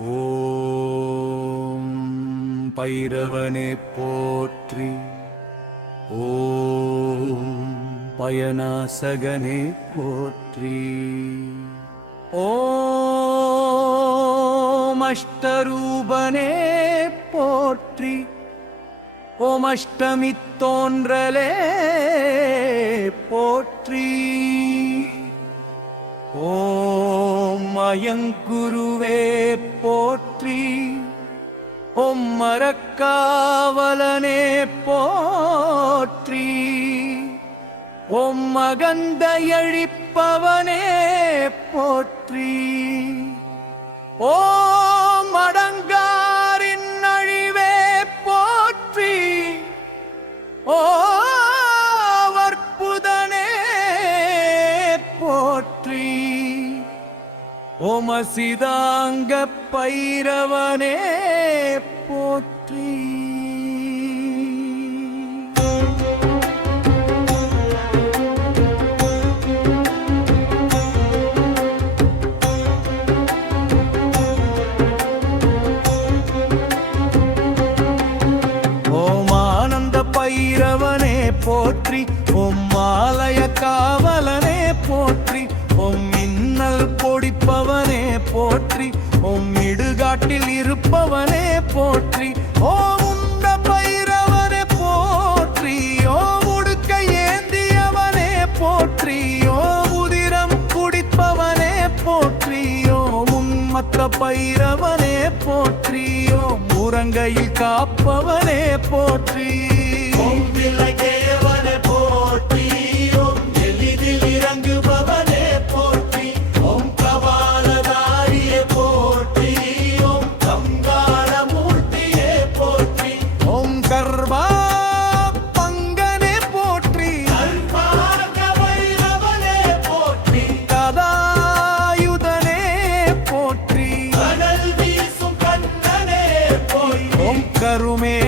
ஓம் பைரவனே போற்றி. ஓம் பயனாசகனே போற்றி. ஓம் அஷ்டரூபனே போற்றி. ஓம் அஷ்டமி தோன்றலே போற்றி. ஓம் அயங்குருவே போற்றி ஒம்மரக்காவலனே போற்றி. ஒம் மகந்தயழிப்பவனே போற்றி. ஓ ஓமசிதாங்க பைரவனே போற்றி. போபவனே போற்றி. உம் இடுகாட்டில் இருப்பவனே போற்றி. ஓ உண்ட பயிரவனே போற்றி. ஓ முடுக்க ஏந்தியவனே போற்றி. ஓ உதிரம் குடிப்பவனே போற்றி. ஓ உம்மத்த பயிரவனே போற்றி. முரங்கையில் காப்பவனே போற்றி. விலகே தருமே.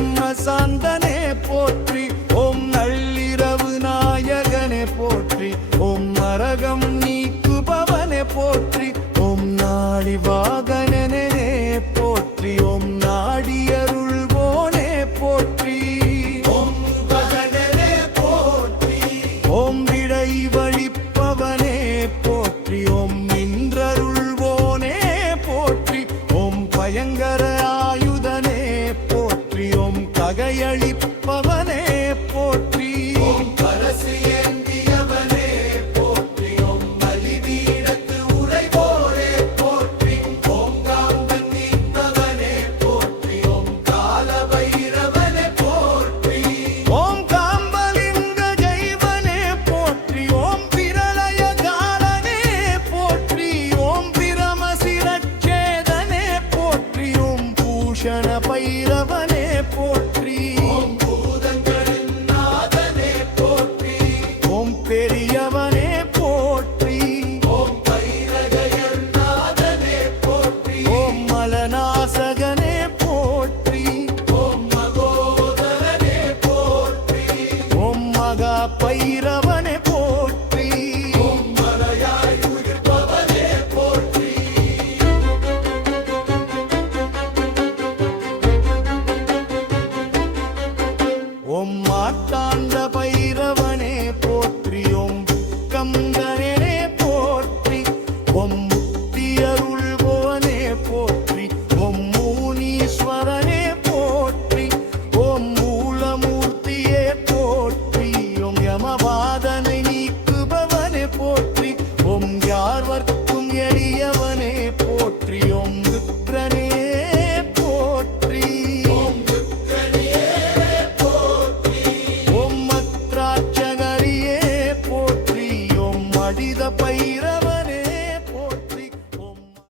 சிம்ம சாந்தனே போற்றி